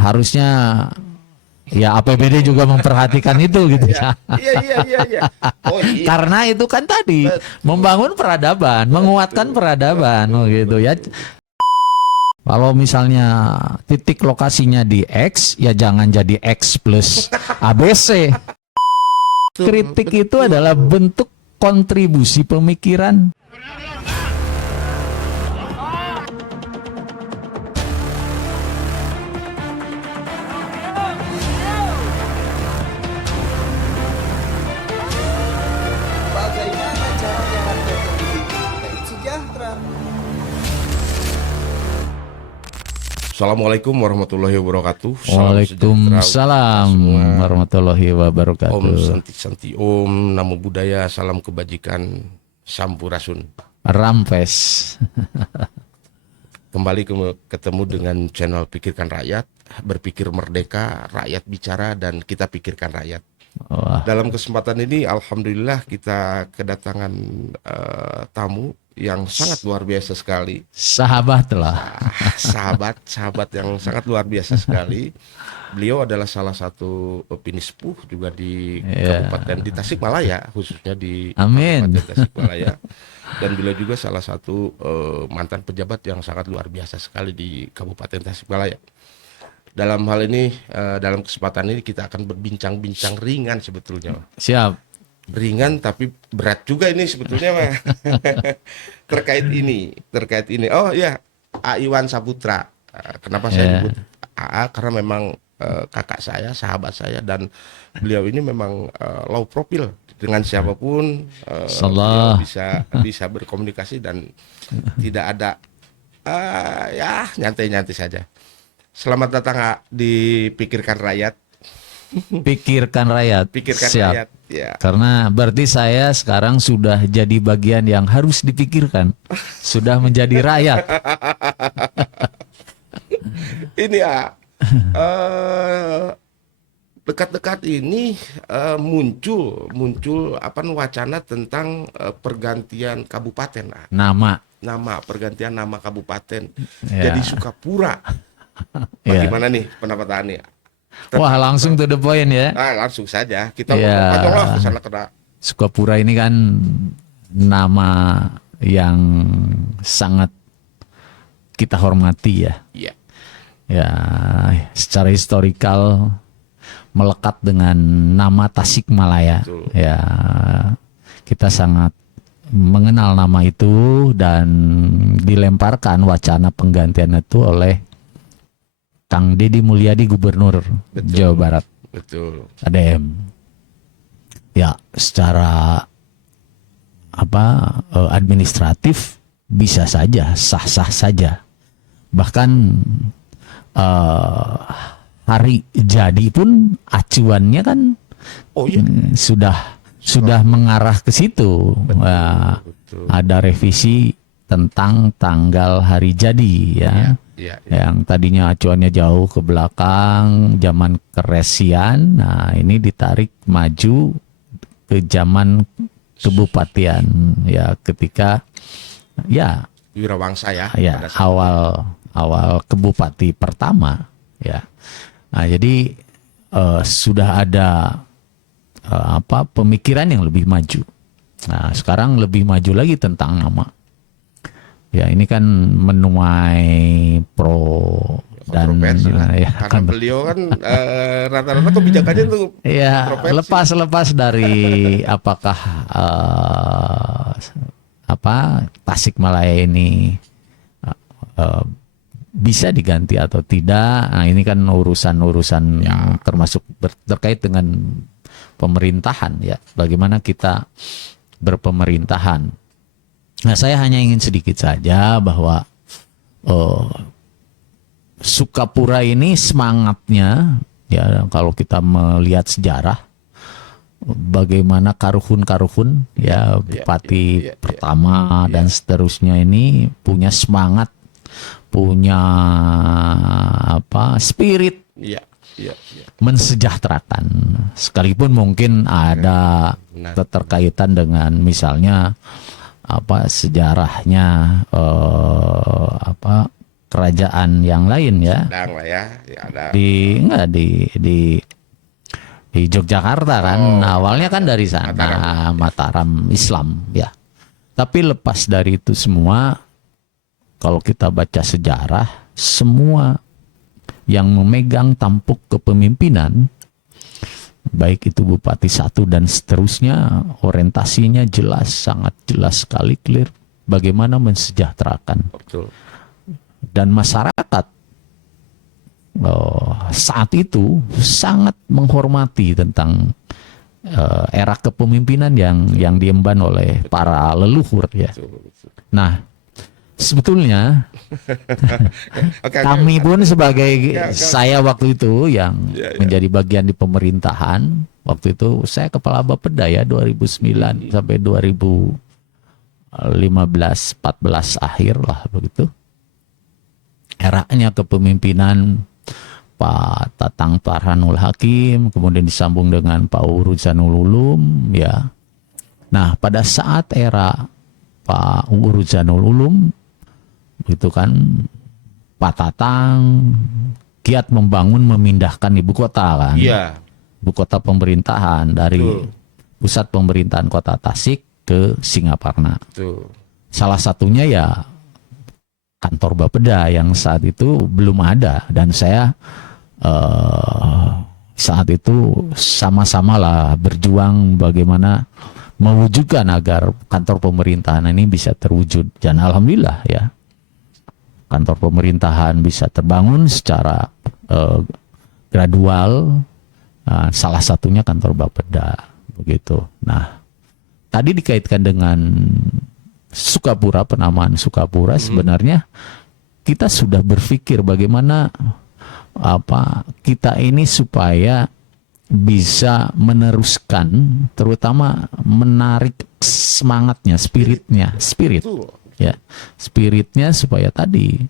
harusnya ya APBD juga memperhatikan itu gitu ya. Iya. Oh iya. Karena itu kan tadi Betul. membangun peradaban, menguatkan peradaban, gitu ya. Kalau misalnya titik lokasinya di X, ya jangan jadi X plus ABC. Kritik itu adalah bentuk kontribusi pemikiran. Bagaimana caranya rakyat mendidik rakyat sejahtera? Assalamualaikum warahmatullahi wabarakatuh. Waalaikumsalam warahmatullahi wabarakatuh. Om Santi Santi Om, Namo Buddhaya, salam kebajikan, Sampurasun. Rampes. Kembali ketemu dengan channel Pikirkan Rakyat, berpikir merdeka, rakyat bicara dan kita pikirkan rakyat. Wah. Dalam kesempatan ini alhamdulillah kita kedatangan tamu yang sangat luar biasa sekali. Sahabat lah. Sahabat yang sangat luar biasa sekali. Beliau adalah salah satu penispuh juga di Kabupaten di Tasikmalaya, khususnya di Amin. Kabupaten Tasikmalaya. Dan beliau juga salah satu mantan pejabat yang sangat luar biasa sekali di Kabupaten Tasikmalaya. Dalam hal ini, dalam kesempatan ini kita akan berbincang-bincang ringan sebetulnya. Siap. Ringan tapi berat juga ini sebetulnya, Pak. terkait ini. Oh ya, A. Iwan Saputra. Kenapa saya nyebut AA? Karena memang kakak saya, sahabat saya, dan beliau ini memang low profile dengan siapapun. Beliau bisa berkomunikasi dan tidak ada ya nyantai-nyantai saja. Selamat datang di Pikirkan Rakyat. Pikirkan rakyat. Pikirkan Siap. rakyat. Ya. Karena berarti saya sekarang sudah jadi bagian yang harus dipikirkan. Sudah menjadi rakyat. Ini ya. Dekat-dekat ini muncul apa wacana tentang pergantian kabupaten. Pergantian nama kabupaten jadi Sukapura. Bagaimana nih pendapat Ani? Wah, langsung to the point ya. Langsung saja kita ngomong ke sana kena. Sukapura ini kan nama yang sangat kita hormati ya. Iya. Ya, secara historikal melekat dengan nama Tasikmalaya. Betul. Ya, kita sangat mengenal nama itu dan dilemparkan wacana penggantian itu oleh Kang Deddy Mulyadi, Gubernur Jawa Barat. Betul. ADM. Ya, secara administratif bisa saja, sah-sah saja. Bahkan hari jadi pun acuannya kan sudah mengarah ke situ. Betul. Ada revisi tentang tanggal hari jadi ya. Yang tadinya acuannya jauh ke belakang, zaman keresian. Nah, ini ditarik maju ke zaman kebupatian ya, ketika ya Wirawangsa ya. awal kebupati pertama ya. Nah, jadi sudah ada pemikiran yang lebih maju. Nah, sekarang lebih maju lagi tentang nama. Ya, ini kan menuai pro dan karena beliau kan rata-rata kebijakannya tuh lepas dari apakah Tasikmalaya ini bisa diganti atau tidak. Nah, ini kan urusan termasuk terkait dengan pemerintahan ya. Bagaimana kita berpemerintahan. Nah, saya hanya ingin sedikit saja bahwa Sukapura ini semangatnya ya, kalau kita melihat sejarah bagaimana karuhun ya bupati pertama dan seterusnya ini punya semangat, punya spirit mensejahterakan, sekalipun mungkin ada keterkaitan dengan misalnya sejarahnya kerajaan yang lain ya. Sedang lah ya, ada. Di Yogyakarta kan. Awalnya kan dari sana, Mataram Islam ya. Tapi lepas dari itu semua, kalau kita baca sejarah, semua yang memegang tampuk kepemimpinan, baik itu bupati satu dan seterusnya, orientasinya jelas, sangat jelas sekali, clear, bagaimana mensejahterakan. Betul. Dan masyarakat saat itu sangat menghormati tentang era kepemimpinan yang diemban oleh para leluhur ya. Nah, sebetulnya kami pun sebagai saya waktu itu yang menjadi bagian di pemerintahan, waktu itu saya kepala Bapeda ya 2009 sampai 2015-14 akhir lah begitu. Eranya kepemimpinan Pak Tatang Tarhanul Hakim, kemudian disambung dengan Pak Uruzanul Ulum ya. Nah, pada saat era Pak Uruzanul Ulum itu kan Pak Tatang giat membangun memindahkan ibu kota kan. Iya. Ibu kota pemerintahan dari pusat pemerintahan Kota Tasik ke Singaparna. Salah satunya ya kantor Bapeda yang saat itu belum ada, dan saya saat itu sama-sama lah berjuang bagaimana mewujudkan agar kantor pemerintahan ini bisa terwujud, dan alhamdulillah ya kantor pemerintahan bisa terbangun secara gradual, salah satunya kantor Bapeda begitu. Nah, tadi dikaitkan dengan Sukapura, penamaan Sukapura, sebenarnya kita sudah berpikir bagaimana kita ini supaya bisa meneruskan, terutama menarik semangatnya, spirit ya, spiritnya supaya tadi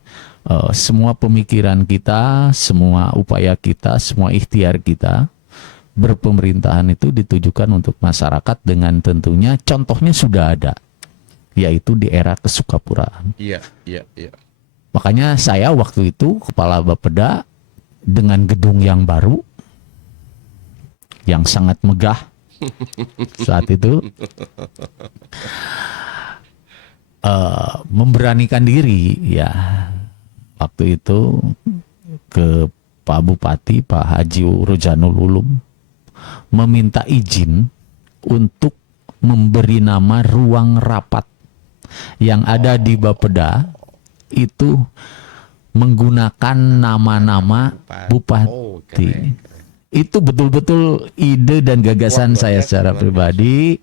semua pemikiran kita, semua upaya kita, semua ikhtiar kita berpemerintahan itu ditujukan untuk masyarakat, dengan tentunya contohnya sudah ada, yaitu di era kesukapuraan. Iya. Makanya saya waktu itu kepala Bapeda dengan gedung yang baru, yang sangat megah saat itu, memberanikan diri ya waktu itu ke Pak Bupati, Pak Haji Uruzanul Ulum, meminta izin untuk memberi nama ruang rapat yang ada di Bapeda itu menggunakan nama-nama bupati. Itu betul-betul ide dan gagasan saya secara pribadi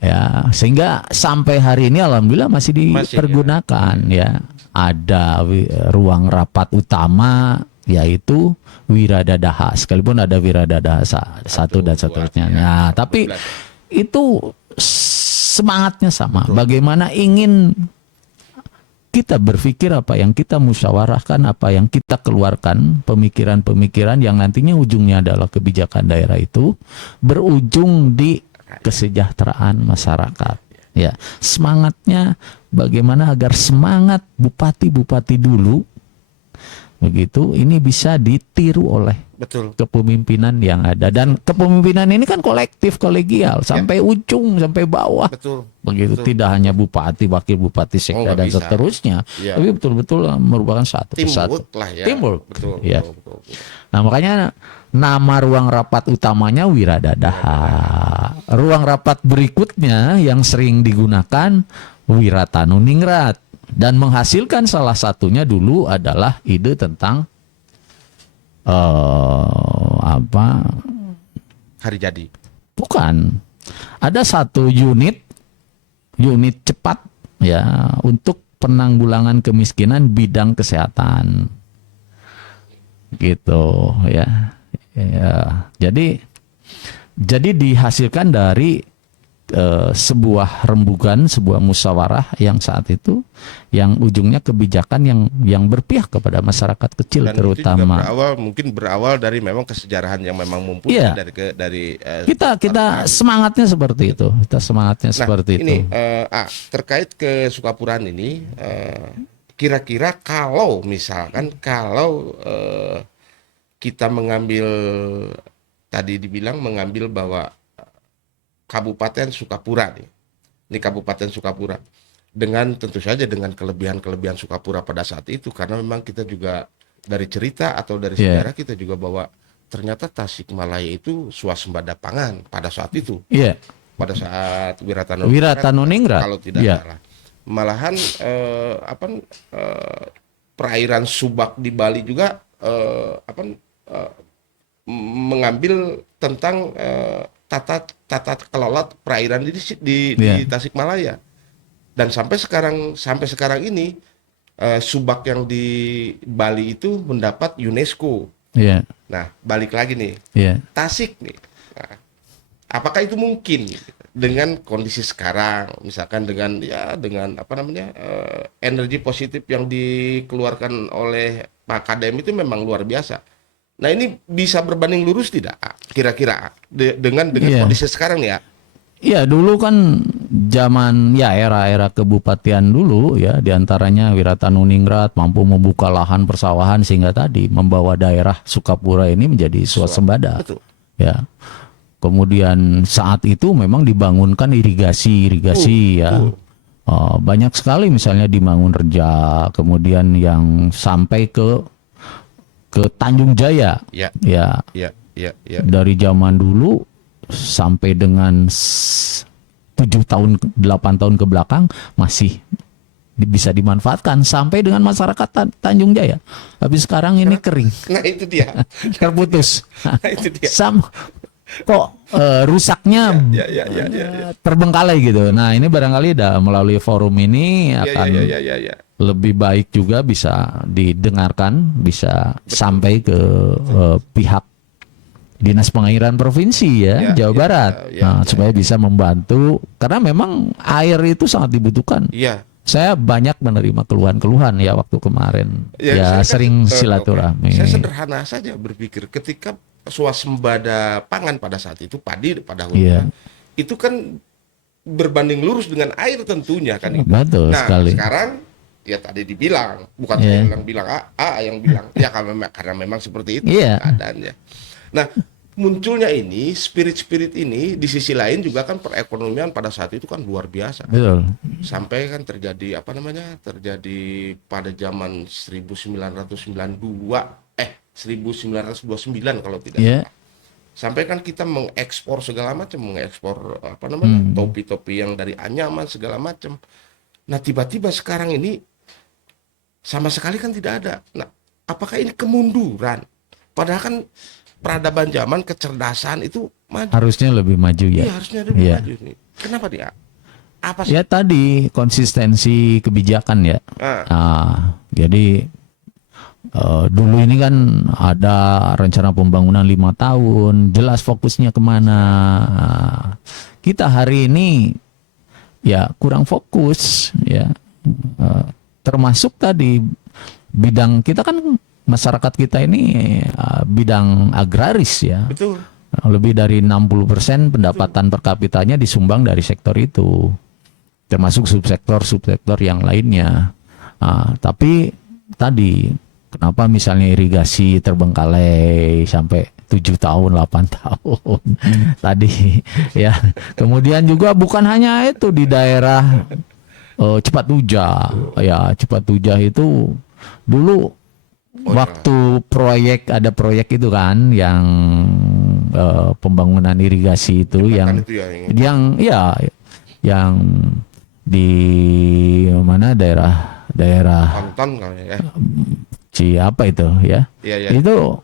ya, sehingga sampai hari ini alhamdulillah masih dipergunakan ya. Ada ruang rapat utama yaitu Wiradadaha, sekalipun ada Wiradadaha 1 dan seterusnya. Nah, tapi itu semangatnya sama. Bagaimana ingin kita berpikir, apa yang kita musyawarahkan, apa yang kita keluarkan, pemikiran-pemikiran yang nantinya ujungnya adalah kebijakan daerah itu berujung di kesejahteraan masyarakat. Ya, semangatnya bagaimana agar semangat bupati-bupati dulu begitu ini bisa ditiru oleh kepemimpinan yang ada, dan kepemimpinan ini kan kolektif, kolegial sampai ujung, sampai bawah. Begitu, tidak hanya bupati, wakil bupati, sekda dan seterusnya, tapi betul-betul merupakan satu kesatuan. Teamwork. Betul. Nah, makanya nama ruang rapat utamanya Wiradadaha. Ruang rapat berikutnya yang sering digunakan Wiratanuninggrat, dan menghasilkan salah satunya dulu adalah ide tentang hari jadi. Bukan. Ada satu unit cepat ya untuk penanggulangan kemiskinan bidang kesehatan. Gitu ya. Jadi dihasilkan dari sebuah rembugan, sebuah musyawarah yang saat itu yang ujungnya kebijakan yang berpihak kepada masyarakat kecil. Dan terutama itu juga berawal dari memang kesejarahan yang memang mumpuni dari kita semangatnya seperti itu. Seperti ini, itu. terkait ke Sukapuraan ini, kira-kira kalau misalkan kita mengambil, tadi dibilang mengambil bahwa Kabupaten Sukapura nih, ini Kabupaten Sukapura, dengan tentu saja dengan kelebihan-kelebihan Sukapura pada saat itu, karena memang kita juga dari cerita atau dari sejarah kita juga bahwa ternyata Tasikmalaya itu swasembada pangan pada saat itu. Iya. Pada saat Wirataniningrat kalau tidak salah. Malahan perairan Subak di Bali juga mengambil tentang tata kelola perairan di Tasikmalaya. Dan sampai sekarang ini Subak yang di Bali itu mendapat UNESCO. Nah, balik lagi nih. Tasik nih. Nah, apakah itu mungkin dengan kondisi sekarang, misalkan dengan energi positif yang dikeluarkan oleh Pak Kadem itu memang luar biasa. Nah, ini bisa berbanding lurus tidak kira-kira dengan kondisi sekarang ya? Iya, dulu kan zaman era kebupatian dulu ya, diantaranya Wirataniningrat mampu membuka lahan persawahan sehingga tadi membawa daerah Sukapura ini menjadi swasembada. Betul. Ya. Kemudian saat itu memang dibangunkan irigasi ya. Banyak sekali misalnya di Mangunreja, kemudian yang sampai ke Tanjung Jaya. Ya. Dari zaman dulu sampai dengan 7 tahun 8 tahun ke belakang masih bisa dimanfaatkan sampai dengan masyarakat Tanjung Jaya. Tapi sekarang ini kering. Nah, itu dia. Terputus. Nah, itu dia. Rusaknya terbengkalai gitu. Nah, ini barangkali melalui forum ini akan lebih baik juga bisa didengarkan, bisa sampai ke pihak Dinas Pengairan Provinsi Jawa Barat, supaya bisa membantu karena memang air itu sangat dibutuhkan. Saya banyak menerima keluhan-keluhan ya waktu kemarin. Sering silaturahmi. Saya sederhana saja berpikir ketika swasembada pangan pada saat itu padi pada umumnya itu kan berbanding lurus dengan air tentunya kan. Betul sekali. Sekarang ya tadi dibilang bukan saya yang bilang yang bilang ya karena memang seperti itu keadaannya. Nah, munculnya ini spirit ini di sisi lain juga kan perekonomian pada saat itu kan luar biasa. Betul. Sampai kan terjadi terjadi pada zaman 1929 kalau tidak salah. Sampai kan kita mengekspor segala macam, topi-topi yang dari anyaman segala macam. Nah, tiba-tiba sekarang ini sama sekali kan tidak ada. Nah, apakah ini kemunduran? Padahal kan peradaban zaman, kecerdasan itu maju. Harusnya lebih maju ya. Iya, harusnya lebih maju nih. Kenapa dia? Apa sih? Ya tadi konsistensi kebijakan ya. Jadi dulu ini kan ada rencana pembangunan 5 tahun, jelas fokusnya kemana. Kita hari ini ya kurang fokus ya. Termasuk tadi bidang kita kan masyarakat kita ini bidang agraris ya. Betul. Lebih dari 60% pendapatan per kapitanya disumbang dari sektor itu. Termasuk subsektor yang lainnya. Tapi tadi kenapa misalnya irigasi terbengkalai sampai 7 tahun, 8 tahun tadi ya. Kemudian juga bukan hanya itu di daerah Cepat Tujah. Ya, Cepat Tujah itu dulu waktu ada proyek itu kan yang pembangunan irigasi itu yang di mana daerah Konton kali ya. Apa itu ya? Itu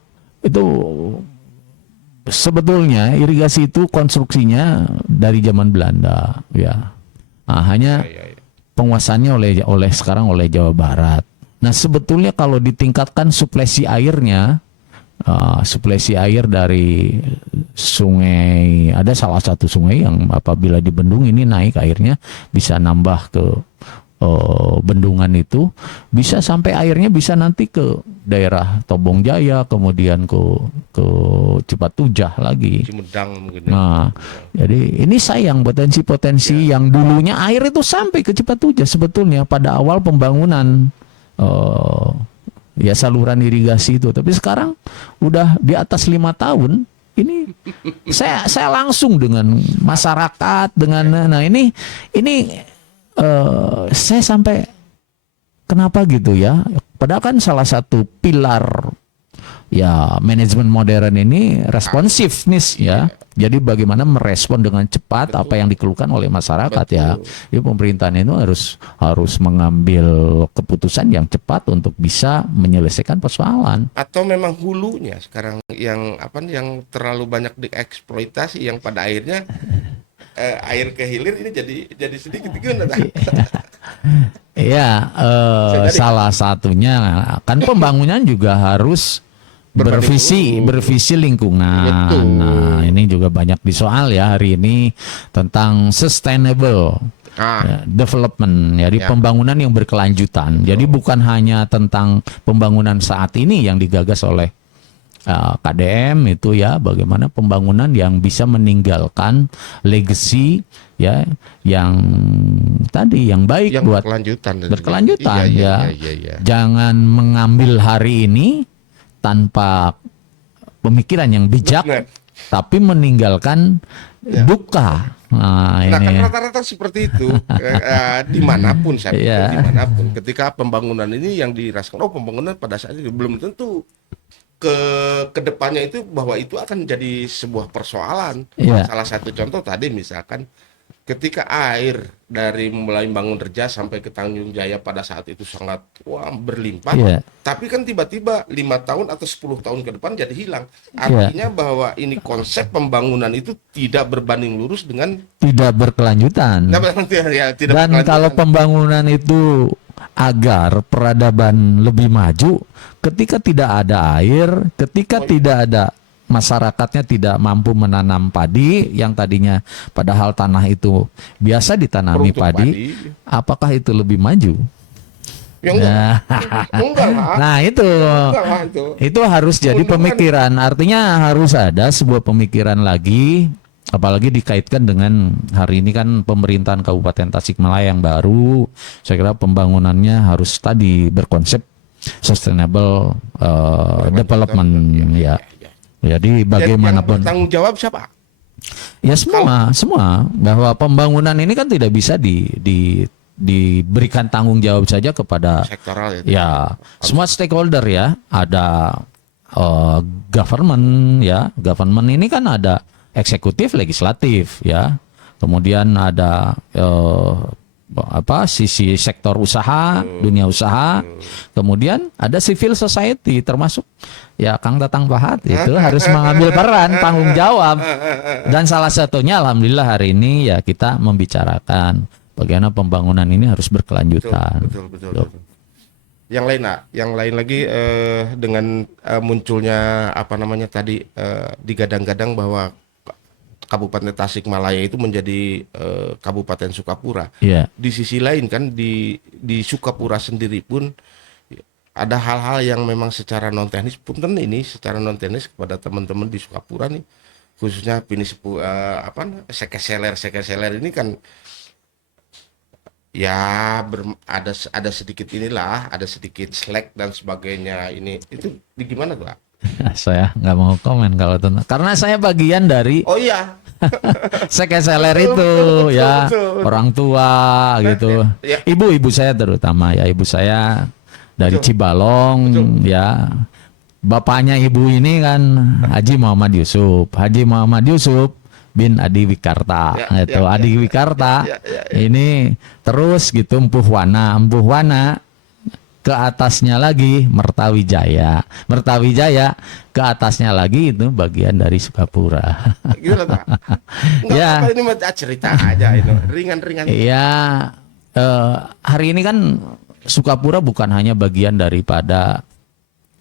sebetulnya irigasi itu konstruksinya dari zaman Belanda ya. Hanya penguasaannya sekarang oleh Jawa Barat. Nah, sebetulnya kalau ditingkatkan suplesi airnya, suplesi air dari sungai, ada salah satu sungai yang apabila dibendung ini naik airnya bisa nambah ke bendungan itu, bisa sampai airnya bisa nanti ke daerah Tobong Jaya, kemudian ke Cepat Tujah lagi. Cimedang mungkin. Nah, jadi ini sayang potensi-potensi yang dulunya air itu sampai ke Cepat Tujah sebetulnya pada awal pembangunan ya saluran irigasi itu. Tapi sekarang udah di atas 5 tahun. Ini saya langsung dengan masyarakat, dengan nah ini saya sampai kenapa gitu ya? Padahal kan salah satu pilar ya manajemen modern ini responsifness ya. Jadi bagaimana merespon dengan cepat apa yang dikeluhkan oleh masyarakat ya. Jadi pemerintahan itu harus mengambil keputusan yang cepat untuk bisa menyelesaikan persoalan. Atau memang hulunya sekarang yang terlalu banyak dieksploitasi yang pada akhirnya air ke hilir ini jadi sedikit gimana? Iya, salah satunya kan pembangunan juga harus bervisi lingkungan. Betul. Nah, ini juga banyak disoal ya hari ini tentang sustainable development, jadi pembangunan yang berkelanjutan. Jadi bukan hanya tentang pembangunan saat ini yang digagas oleh KDM itu ya, bagaimana pembangunan yang bisa meninggalkan legacy ya yang tadi yang baik yang buat berkelanjutan ya. Jangan mengambil hari ini tanpa pemikiran yang bijak, tapi meninggalkan duka. Nah, ini kan rata-rata seperti itu dimanapun dimanapun. Ketika pembangunan ini yang dirasakan, pembangunan pada saat itu belum tentu ke depannya itu bahwa itu akan jadi sebuah persoalan. Salah satu contoh tadi misalkan ketika air dari mulai Bangunreja sampai ke Tanjung Jaya pada saat itu sangat berlimpah, tapi kan tiba-tiba 5 tahun atau 10 tahun ke depan jadi hilang. Artinya bahwa ini konsep pembangunan itu tidak berbanding lurus dengan tidak berkelanjutan. Dan kalau pembangunan itu agar peradaban lebih maju, ketika tidak ada air, ketika tidak ada masyarakatnya tidak mampu menanam padi yang tadinya padahal tanah itu biasa ditanami padi, apakah itu lebih maju? Ya enggak lah. Nah itu harus jadi pemikiran. Artinya harus ada sebuah pemikiran lagi, apalagi dikaitkan dengan hari ini kan pemerintahan Kabupaten Tasikmalaya yang baru. Saya kira pembangunannya harus tadi berkonsep sustainable development ya. Jadi bagaimanapun tanggung jawab siapa? Ya semua bahwa pembangunan ini kan tidak bisa diberikan tanggung jawab saja kepada sektoral ya semua stakeholder ya. Ada government ya. Government ini kan ada eksekutif, legislatif ya. Kemudian ada sisi sektor usaha, dunia usaha. Kemudian ada civil society termasuk ya Kang Tatang Pahat itu harus mengambil peran tanggung jawab. Dan salah satunya alhamdulillah hari ini ya kita membicarakan bagaimana pembangunan ini harus berkelanjutan. Betul. Yang lain lagi dengan munculnya tadi digadang-gadang bahwa Kabupaten Tasikmalaya itu menjadi Kabupaten Sukapura. Di sisi lain kan di Sukapura sendiri pun ada hal-hal yang memang secara non teknis secara non teknis kepada teman-teman di Sukapura nih, khususnya sekeseler ini kan ya ada sedikit ada sedikit slack dan sebagainya. Ini itu gimana tuh, Pak? Saya nggak mau komen kalau tentang, karena saya bagian dari sekeseler itu betul. Orang tua gitu, ibu saya terutama ya, ibu saya dari Cibalong ya, bapaknya ibu ini kan Haji Muhammad Yusuf bin Adi Wikarta Adi Wikarta ini terus gitu Empuh Wana ke atasnya lagi Mertawijaya ke atasnya lagi itu bagian dari Sukapura. Gitu loh, Pak. Ya. Ini mah cerita aja itu, ringan-ringan. Ya, hari ini kan Sukapura bukan hanya bagian daripada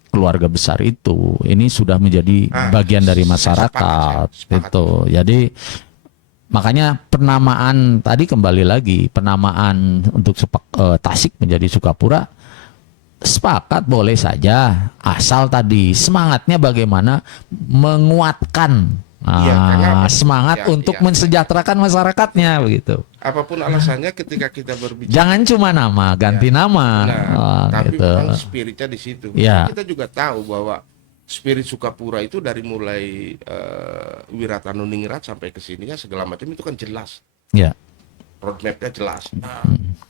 keluarga besar itu. Ini sudah menjadi bagian dari masyarakat. Sepakat. Itu. Jadi makanya penamaan tadi kembali lagi penamaan untuk Tasik menjadi Sukapura. Sepakat boleh saja, asal tadi semangatnya bagaimana menguatkan semangat untuk mensejahterakan masyarakatnya begitu. apapun alasannya ketika kita berbicara, Jangan cuma nama, ganti nama. nah, tapi Gitu. memang spiritnya di situ. Ya. Kita juga tahu bahwa spirit Sukapura itu dari mulai Wiratanuningrat sampai ke sininya segala macam itu kan jelas. Ya. Roadmapnya jelas. Nah,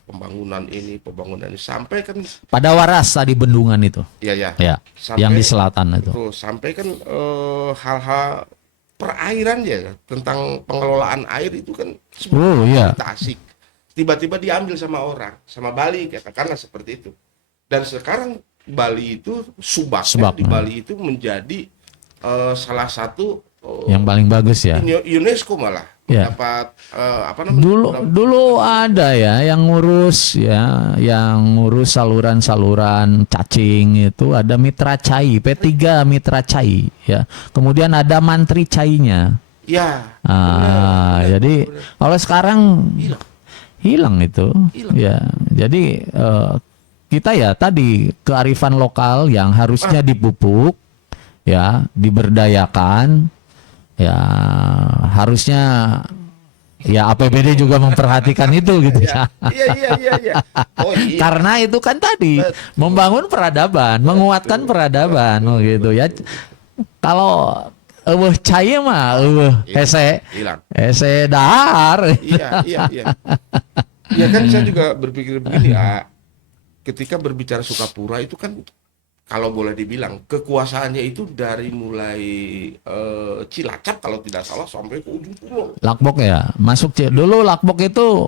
pembangunan ini sampai kan Pada Waras tadi bendungan itu. ya Ya. sampai, Yang di selatan itu. betul, sampai kan hal-hal perairan ya, tentang pengelolaan air itu kan Oh iya. Tasik tiba-tiba diambil sama orang, sama Bali katakanlah seperti itu. Dan sekarang Bali itu Subaknya di Bali itu menjadi salah satu Yang paling bagus ya. UNESCO malah Ya. mendapat apa namanya? Dulu ada ya yang ngurus saluran-saluran cacing itu ada Mitra Cai, P3 Mitra Cai ya. Kemudian ada Mantri Cainya. Ya. Jadi kalau sekarang hilang itu. Hilang. Ya. Jadi kita ya tadi kearifan lokal yang harusnya dipupuk ya, diberdayakan. Ya harusnya ya APBD juga memperhatikan itu gitu ya. Iya. Oh iya. Karena itu kan tadi membangun peradaban, menguatkan peradaban gitu ya. Kalau caya mah hese dahar. Iya. Ya kan saya juga berpikir begini ya. Ketika berbicara Sukapura itu kan kalau boleh dibilang kekuasaannya itu dari mulai Cilacap kalau tidak salah sampai ke ujung pulau. Lakbok ya, dulu Lakbok itu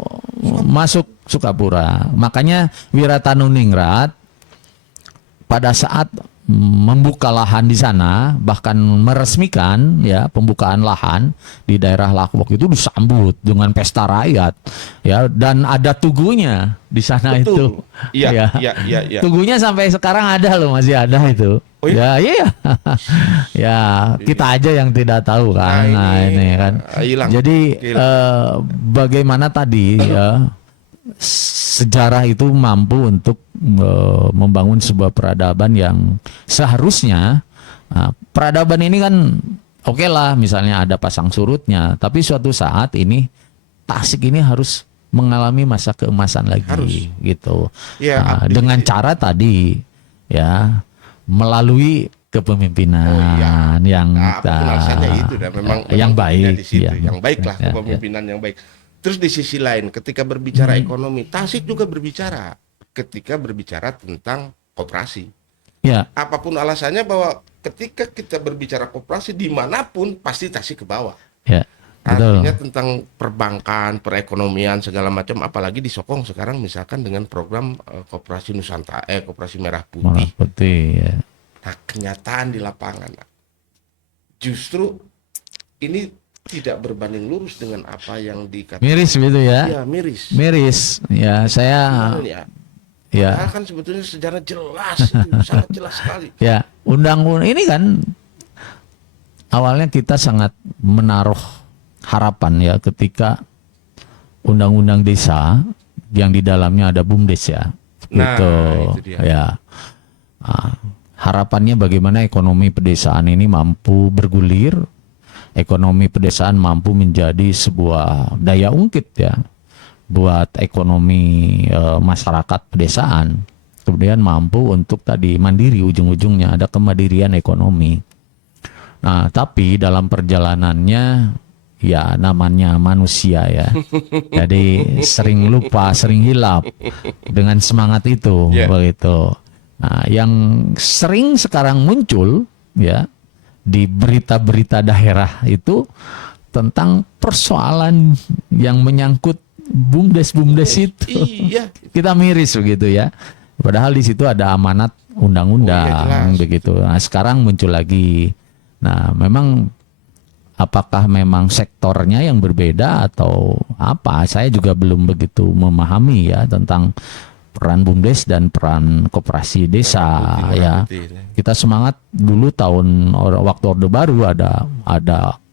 masuk Sukapura. Makanya Wiratanuningrat pada saat membuka lahan di sana, bahkan meresmikan ya pembukaan lahan di daerah Lakbok itu disambut dengan pesta rakyat ya, dan ada tugunya di sana. Betul. Itu Iya. tugunya sampai sekarang ada loh, masih ada itu. Oh iya? Iya. Ya kita aja yang tidak tahu kan. Nah, ini kan hilang. jadi bagaimana tadi ya sejarah itu mampu untuk membangun sebuah peradaban yang seharusnya peradaban ini kan oke lah misalnya ada pasang surutnya, tapi suatu saat ini Tasik ini harus mengalami masa keemasan lagi. Harus. Gitu. Ya, dengan cara tadi ya melalui kepemimpinan yang itu dan memang yang baik di situ. ya. Yang baiklah kepemimpinan yang baik. Terus di sisi lain ketika berbicara ekonomi, Tasik juga berbicara ketika berbicara tentang koperasi. Ya. Apapun alasannya bahwa ketika kita berbicara koperasi dimanapun pasti Tasik ke bawah. Ya. Artinya tentang perbankan, perekonomian segala macam, apalagi disokong sekarang misalkan dengan program koperasi Nusantara, koperasi Merah Putih. Merah Putih ya. Nah, kenyataan di lapangan justru ini tidak berbanding lurus dengan apa yang dikatakan. Miris gitu ya. Iya, miris. Ya, saya ya. Padahal kan sebetulnya sejarah jelas itu, sangat jelas sekali. Ya, undang-undang ini kan awalnya kita sangat menaruh harapan ya ketika undang-undang desa yang di dalamnya ada BUMDes ya. Nah, gitu. Itu dia. Ya. Harapannya bagaimana ekonomi pedesaan ini mampu bergulir, ekonomi pedesaan mampu menjadi sebuah daya ungkit ya buat ekonomi masyarakat pedesaan. Kemudian mampu untuk tadi mandiri, ujung-ujungnya ada kemandirian ekonomi. Nah, tapi dalam perjalanannya ya namanya manusia ya. Jadi sering lupa, sering hilap dengan semangat itu begitu. Nah, yang sering sekarang muncul ya di berita-berita daerah itu tentang persoalan yang menyangkut BUMDes itu. Iya. Kita miris begitu ya. Padahal di situ ada amanat undang-undang begitu. Nah, sekarang muncul lagi. Nah, memang apakah memang sektornya yang berbeda atau apa? Saya juga belum begitu memahami ya tentang peran BUMDes dan peran koperasi desa ya. Kita semangat dulu waktu Orde Baru ada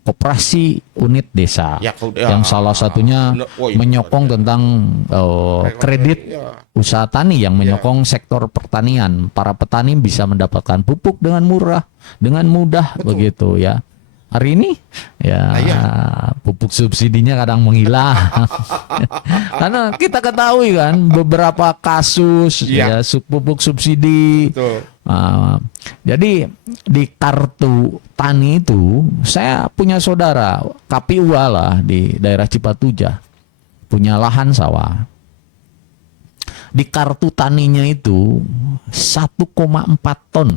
koperasi unit desa yang salah satunya menyokong tentang kredit usaha tani yang menyokong sektor pertanian. Para petani bisa mendapatkan pupuk dengan murah, dengan mudah begitu ya. hari ini ya pupuk subsidinya kadang menghilang. Karena kita ketahui kan beberapa kasus ya pupuk subsidi. Betul. Jadi di kartu tani itu saya punya saudara KPUA lah di daerah Cipatujah, punya lahan sawah. Di kartu taninya itu 1,4 ton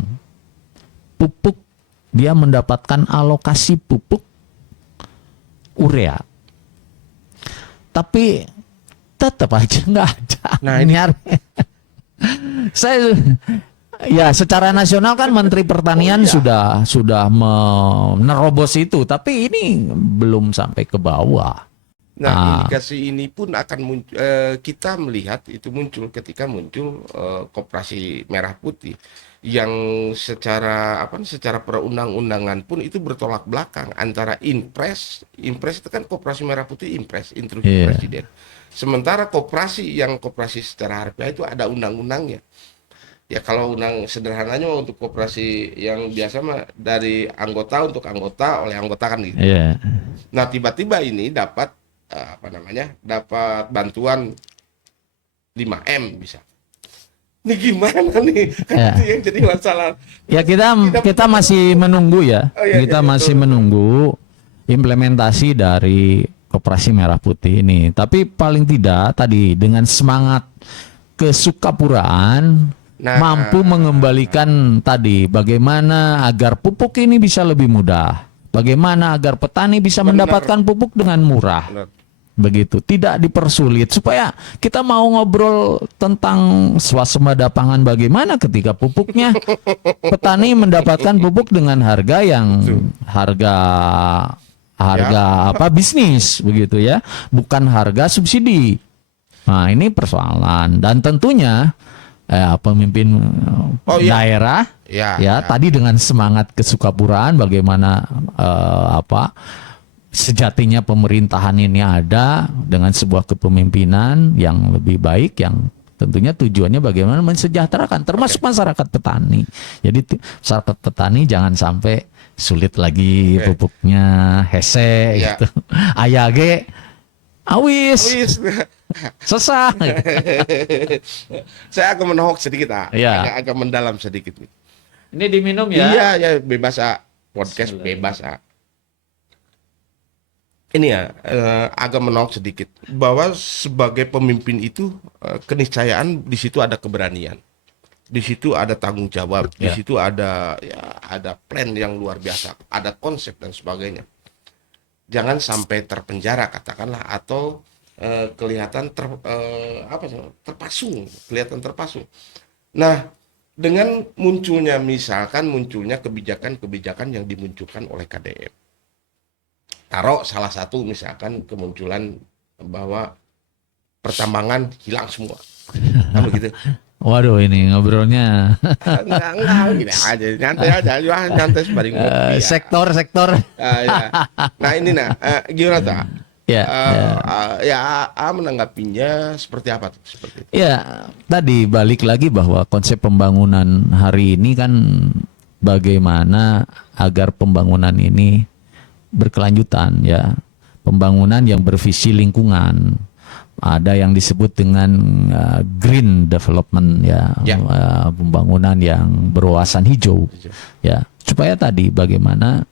pupuk, dia mendapatkan alokasi pupuk urea. Tapi tetap aja nggak ada. Nah, ini saya ya secara nasional kan Menteri Pertanian sudah menerobos itu, tapi ini belum sampai ke bawah. Nah, indikasi ini pun akan muncul, kita melihat itu muncul ketika muncul Koperasi Merah Putih yang secara perundang-undangan pun itu bertolak belakang antara Inpres itu kan Koperasi Merah Putih, instruksi Presiden. Sementara koperasi secara harfiah itu ada undang-undangnya. Ya kalau sederhananya untuk koperasi yang biasa mah dari anggota untuk anggota oleh anggota kan gitu. Nah, tiba-tiba ini dapat dapat bantuan 5M bisa. Ini gimana nih? Kan itu yang jadi masalah. Ya kita masih menunggu ya. Kita masih menunggu implementasi dari Koperasi Merah Putih ini. Tapi paling tidak tadi dengan semangat kesukapuraan mampu mengembalikan tadi bagaimana agar pupuk ini bisa lebih mudah. Bagaimana agar petani bisa mendapatkan pupuk dengan murah. Begitu, tidak dipersulit supaya kita mau ngobrol tentang swasembada pangan bagaimana ketika pupuknya petani mendapatkan pupuk dengan harga yang harga bisnis begitu ya, bukan harga subsidi. Nah, ini persoalan dan tentunya pemimpin daerah tadi dengan semangat kesukapuraan bagaimana sejatinya pemerintahan ini ada dengan sebuah kepemimpinan yang lebih baik yang tentunya tujuannya bagaimana mensejahterakan termasuk masyarakat petani. Jadi masyarakat petani jangan sampai sulit lagi pupuknya hese gitu. Ayage awis. Sesah. Saya agak menohok sedikit agak mendalam sedikit. Ini diminum ya? Iya, bebas podcast bebas Ini agak menohok sedikit bahwa sebagai pemimpin itu keniscayaan di situ ada keberanian, di situ ada tanggung jawab, di situ ada plan yang luar biasa, ada konsep dan sebagainya. Jangan sampai terpenjara katakanlah atau kelihatan terpasung, kelihatan terpasung. Nah, dengan munculnya kebijakan-kebijakan yang dimunculkan oleh KDM. Taruh salah satu misalkan kemunculan bahwa pertambangan hilang semua. Kan begitu. Waduh, ini ngobrolnya enggak gini aja, nyantai sebaring ngopi. Sektor. Nah, ini gimana tak? Menanggapinya seperti apa tuh? Seperti itu. Ya, tadi balik lagi bahwa konsep pembangunan hari ini kan bagaimana agar pembangunan ini berkelanjutan ya. Pembangunan yang bervisi lingkungan. Ada yang disebut dengan green development ya. Pembangunan yang berwawasan hijau. Ya, supaya tadi bagaimana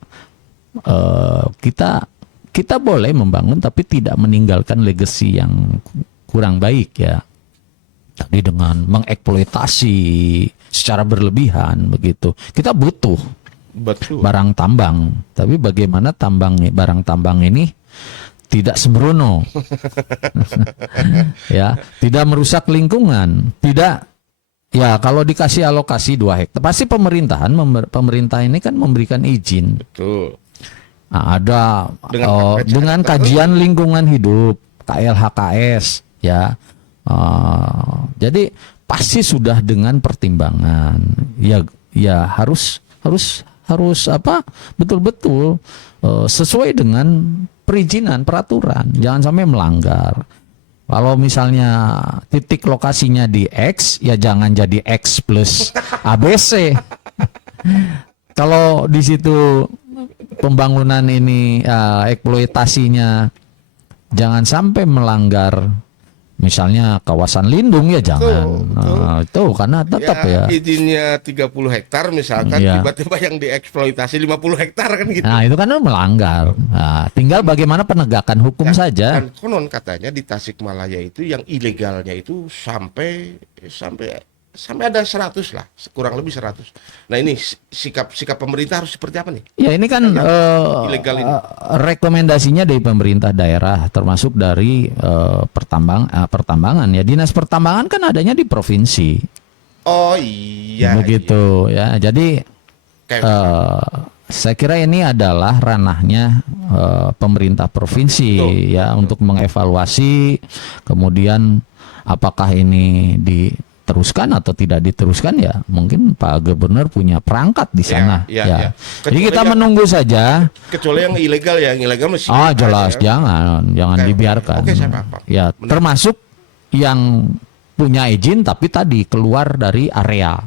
kita boleh membangun tapi tidak meninggalkan legacy yang kurang baik ya. Tadi dengan mengeksploitasi secara berlebihan begitu. Kita butuh barang tambang, tapi bagaimana barang tambang ini tidak sembrono, ya, tidak merusak lingkungan, tidak. Ya, kalau dikasih alokasi 2 hektar, pasti pemerintah ini kan memberikan izin. Betul. Nah, ada dengan kajian lingkungan hidup KLHKS ya. Jadi pasti sudah dengan pertimbangan. Ya harus betul-betul sesuai dengan perizinan peraturan. Jangan sampai melanggar. Kalau misalnya titik lokasinya di X, ya jangan jadi X plus ABC. Kalau di situ pembangunan ini eksploitasinya jangan sampai melanggar misalnya kawasan lindung ya jangan. Itu karena tetap ya. Izinnya 30 hektar misalkan tiba-tiba yang dieksploitasi 50 hektar kan gitu. Nah, itu kan melanggar. Nah, tinggal bagaimana penegakan hukum saja. Dan konon katanya di Tasikmalaya itu yang ilegalnya itu sampai ada 100 lah, kurang lebih 100. Nah, ini sikap pemerintah harus seperti apa nih? Ya, ini kan ilegal ini. Rekomendasinya dari pemerintah daerah, termasuk dari pertambangan ya. Dinas pertambangan kan adanya di provinsi. Oh iya. Begitu ya. Jadi saya kira ini adalah ranahnya pemerintah provinsi ya untuk mengevaluasi, kemudian apakah ini diteruskan atau tidak diteruskan ya mungkin Pak Gubernur punya perangkat di sana ya. Jadi kita menunggu saja. Kecuali yang ilegal ya, yang ilegal mesti. Jelas jangan dibiarkan. Oke, saya paham. Ya, termasuk yang punya izin tapi tadi keluar dari area.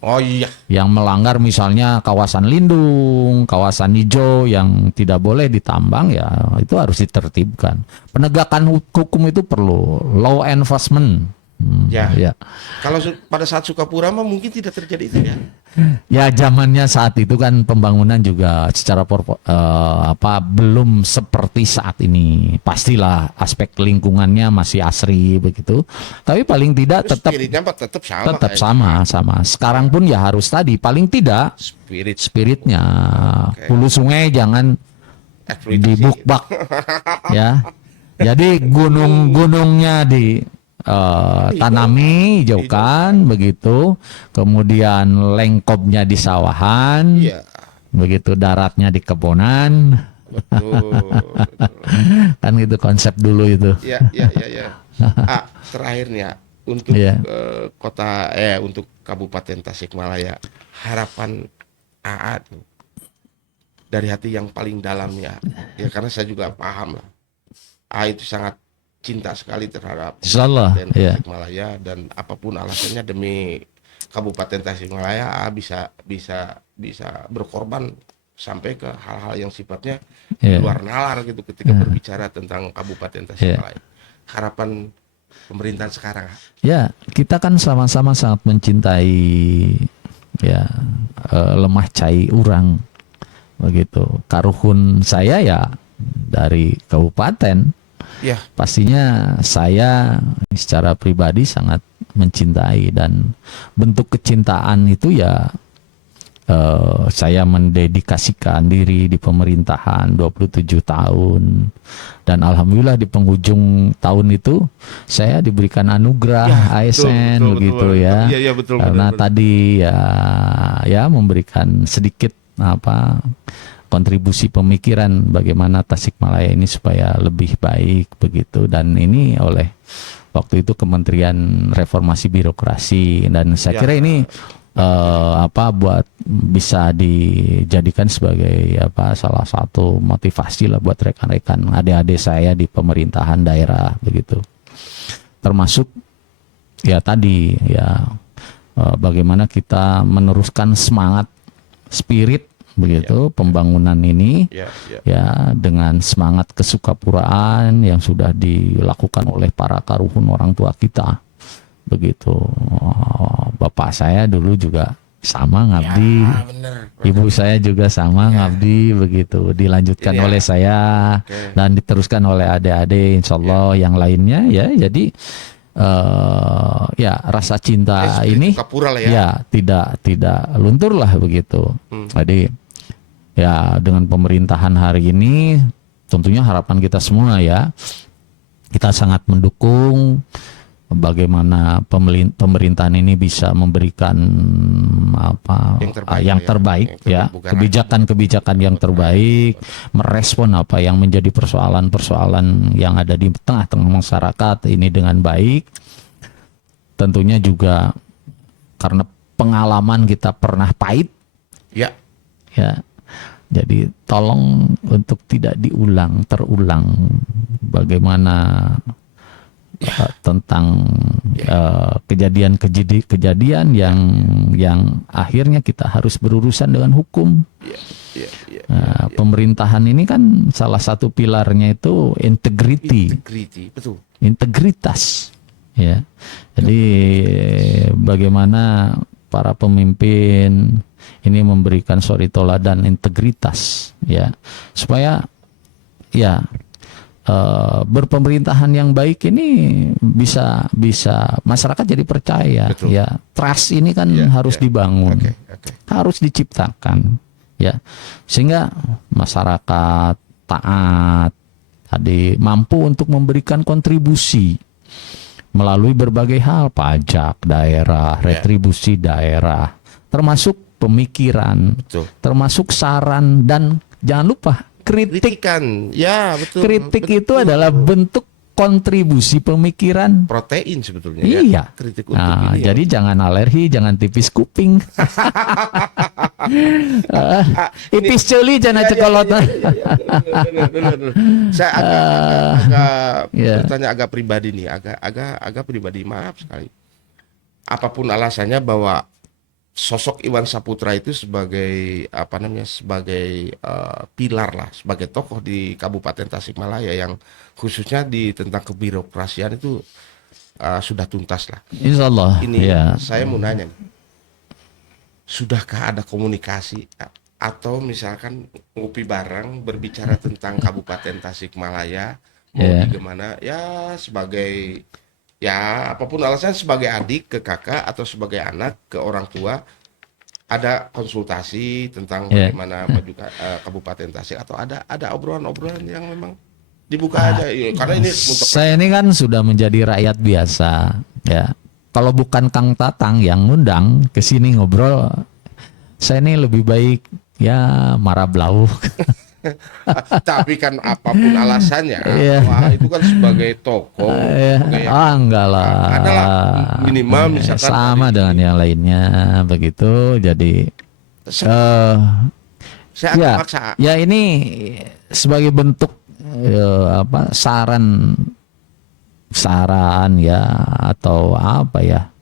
Oh iya. Yang melanggar misalnya kawasan lindung, kawasan hijau yang tidak boleh ditambang ya itu harus ditertibkan. Penegakan hukum itu perlu, law enforcement. Ya. Kalau pada saat Sukapura mah mungkin tidak terjadi itu ya. Ya zamannya saat itu kan pembangunan juga secara belum seperti saat ini. Pastilah aspek lingkungannya masih asri begitu. Tapi paling tidak tetap sama. Sekarang pun ya harus tadi paling tidak spiritnya. Hulu sungai jangan dibukbak ya. Jadi gunungnya tanami hijaukan begitu, kemudian lengkopnya di sawahan, begitu daratnya di kebonan, kan gitu konsep dulu itu. Ya. Terakhir nih ya untuk untuk Kabupaten Tasikmalaya, harapan AA dari hati yang paling dalam ya karena saya juga paham lah, AA itu sangat cinta sekali terhadap Kabupaten Tasikmalaya dan apapun alasannya demi Kabupaten Tasikmalaya bisa berkorban sampai ke hal-hal yang sifatnya di luar nalar gitu ketika berbicara tentang Kabupaten Tasikmalaya. Harapan pemerintahan sekarang. Ya, kita kan sama-sama sangat mencintai lemah cai urang begitu. Karuhun saya ya dari kabupaten. Ya. Pastinya saya secara pribadi sangat mencintai dan bentuk kecintaan itu ya saya mendedikasikan diri di pemerintahan 27 tahun dan alhamdulillah di penghujung tahun itu saya diberikan anugerah ASN begitu. Iya, betul. Karena tadi ya memberikan sedikit kontribusi pemikiran bagaimana Tasikmalaya ini supaya lebih baik begitu, dan ini oleh waktu itu Kementerian Reformasi Birokrasi, dan saya kira ini buat bisa dijadikan sebagai salah satu motivasi lah buat rekan-rekan adik-adik saya di pemerintahan daerah begitu, termasuk tadi bagaimana kita meneruskan semangat spirit begitu pembangunan ini dengan semangat kesukapuraan yang sudah dilakukan oleh para karuhun orang tua kita begitu. Bapak saya dulu juga sama ngabdi, ibu saya juga sama ngabdi begitu, dilanjutkan oleh saya dan diteruskan oleh adik-adik insyaallah yang lainnya jadi rasa cinta ini tidak luntur lah begitu. Jadi dengan pemerintahan hari ini tentunya harapan kita semua kita sangat mendukung bagaimana pemerintahan ini bisa memberikan yang terbaik kebijakan-kebijakan yang terbaik, merespon apa yang menjadi persoalan-persoalan yang ada di tengah-tengah masyarakat ini dengan baik. Tentunya juga karena pengalaman kita pernah pahit jadi tolong untuk tidak terulang bagaimana tentang kejadian-kejadian yang akhirnya kita harus berurusan dengan hukum. Pemerintahan ini kan salah satu pilarnya itu integrity, betul. Integritas. Ya, jadi bagaimana para pemimpin ini memberikan suri toladan integritas, ya, supaya ya berpemerintahan yang baik ini bisa masyarakat jadi percaya. Betul. Ya, trust ini kan harus dibangun, harus diciptakan, ya, sehingga masyarakat taat, tadi mampu untuk memberikan kontribusi melalui berbagai hal, pajak daerah, retribusi daerah, termasuk pemikiran, termasuk saran, dan jangan lupa kritikan. Ya, betul. Kritik itu adalah bentuk kontribusi pemikiran. Protein sebetulnya. Iya. Ya. Kritik untuk ini. Jadi jangan alergi, jangan tipis kuping. Ipis celi jangan cekolot. Saya agak bertanya agak pribadi nih, agak pribadi, maaf sekali. Apapun alasannya bahwa sosok Iwan Saputra itu sebagai sebagai pilar lah, sebagai tokoh di Kabupaten Tasikmalaya yang khususnya di tentang kebirokrasian itu sudah tuntas lah. Insya Allah. Ini saya mau nanya, sudahkah ada komunikasi atau misalkan ngopi bareng berbicara tentang Kabupaten Tasikmalaya mau gimana ya, sebagai apapun alasan, sebagai adik ke kakak atau sebagai anak ke orang tua, ada konsultasi tentang bagaimana maju Kabupaten Tasik, atau ada obrolan-obrolan yang memang dibuka aja, karena ini untuk saya ini kan sudah menjadi rakyat biasa, ya. Kalau bukan Kang Tatang yang ngundang ke sini ngobrol, saya ini lebih baik ya marah belauk. Tapi kan apapun alasannya, wah, itu kan sebagai tokoh, enggak lah. Adalah minimal misalkan sama dengan yang lainnya begitu. Jadi saya agak maksa. Ya ini sebagai bentuk saran ya, atau apa ya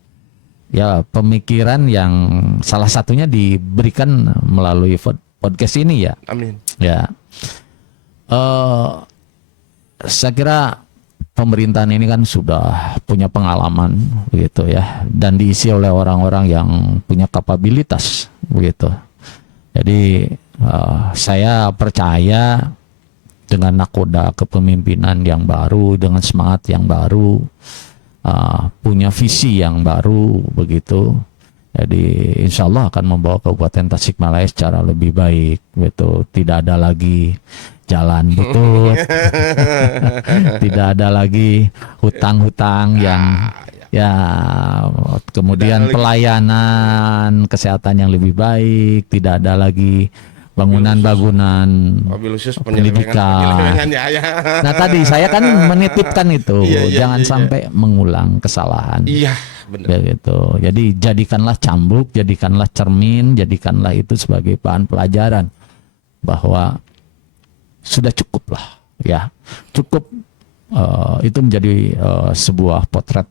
pemikiran yang salah satunya diberikan melalui podcast ini, ya. Amin. Ya, saya kira pemerintahan ini kan sudah punya pengalaman begitu ya, dan diisi oleh orang-orang yang punya kapabilitas begitu. Jadi saya percaya dengan nakoda kepemimpinan yang baru, dengan semangat yang baru, punya visi yang baru begitu. Jadi insya Allah akan membawa Kabupaten Tasikmalaya secara lebih baik, betul. Tidak ada lagi jalan butut, tidak ada lagi hutang-hutang yang kemudian pelayanan kesehatan yang lebih baik, tidak ada lagi bangunan-bangunan pendidikan. Nah tadi saya kan menitipkan itu, jangan sampai mengulang kesalahan. Iya, benar. Begitu. Jadi jadikanlah cambuk, jadikanlah cermin, jadikanlah itu sebagai bahan pelajaran bahwa sudah cukup lah, ya. Cukup itu menjadi sebuah potret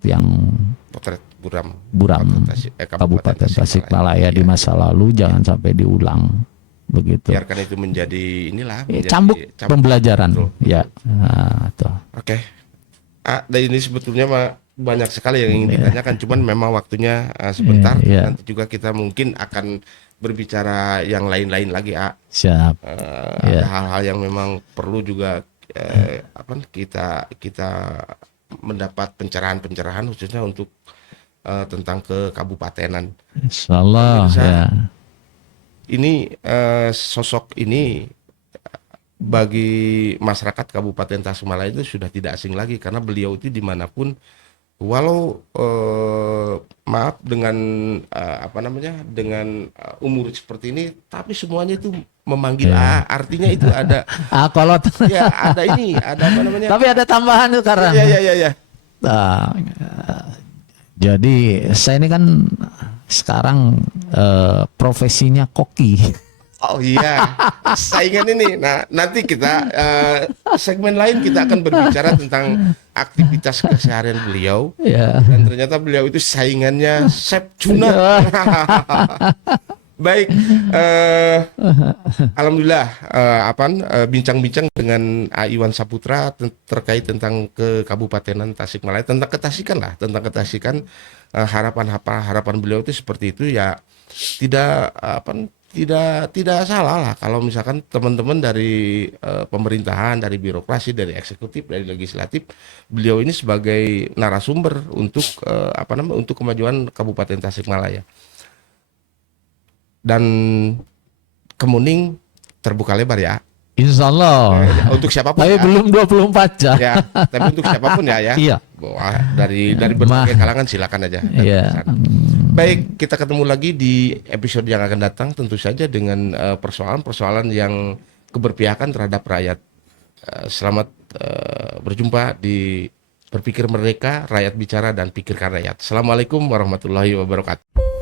buram Kabupaten Tasikmalaya di masa lalu, jangan sampai diulang. Begitu. Biarkan itu menjadi cambuk pembelajaran. Betul. Ya. Oke. Dan ini sebetulnya banyak sekali yang ingin ditanyakan, cuman memang waktunya sebentar. Nanti juga kita mungkin akan berbicara yang lain-lain lagi, Siap. Ada hal-hal yang memang perlu juga kita mendapat pencerahan khususnya untuk tentang kekabupatenan. Insyaallah, ya. Ini sosok ini bagi masyarakat Kabupaten Tasikmalaya itu sudah tidak asing lagi, karena beliau itu dimanapun, walau maaf dengan dengan umur seperti ini, tapi semuanya itu memanggil artinya itu ada kolot. Ya, ada ini, ada apa namanya? Tapi ada tambahan tuh sekarang. Iya. Jadi saya ini kan sekarang profesinya koki. Oh iya, saingan ini. Nah, nanti kita segmen lain kita akan berbicara tentang aktivitas keseharian beliau. Ya. Dan ternyata beliau itu saingannya Sep Cuna. Baik, alhamdulillah, bincang-bincang dengan A. Iwan Saputra terkait tentang ke Kabupatenan Tasikmalaya, tentang ketasikan lah, tentang ketasikan, harapan beliau itu seperti itu ya, tidak tidak salah lah kalau misalkan teman-teman dari pemerintahan, dari birokrasi, dari eksekutif, dari legislatif, beliau ini sebagai narasumber untuk untuk kemajuan Kabupaten Tasikmalaya. Dan Kemuning terbuka lebar ya. Insya Allah. Untuk siapapun Tapi ya. belum 24 jam. Ya, tapi untuk siapapun ya. Iya. Wah, dari berbagai kalangan silakan aja. Iya. Baik, kita ketemu lagi di episode yang akan datang, tentu saja dengan persoalan-persoalan yang keberpihakan terhadap rakyat. Selamat berjumpa di Berpikir Merdeka, Rakyat Bicara dan Pikirkan Rakyat. Assalamualaikum warahmatullahi wabarakatuh.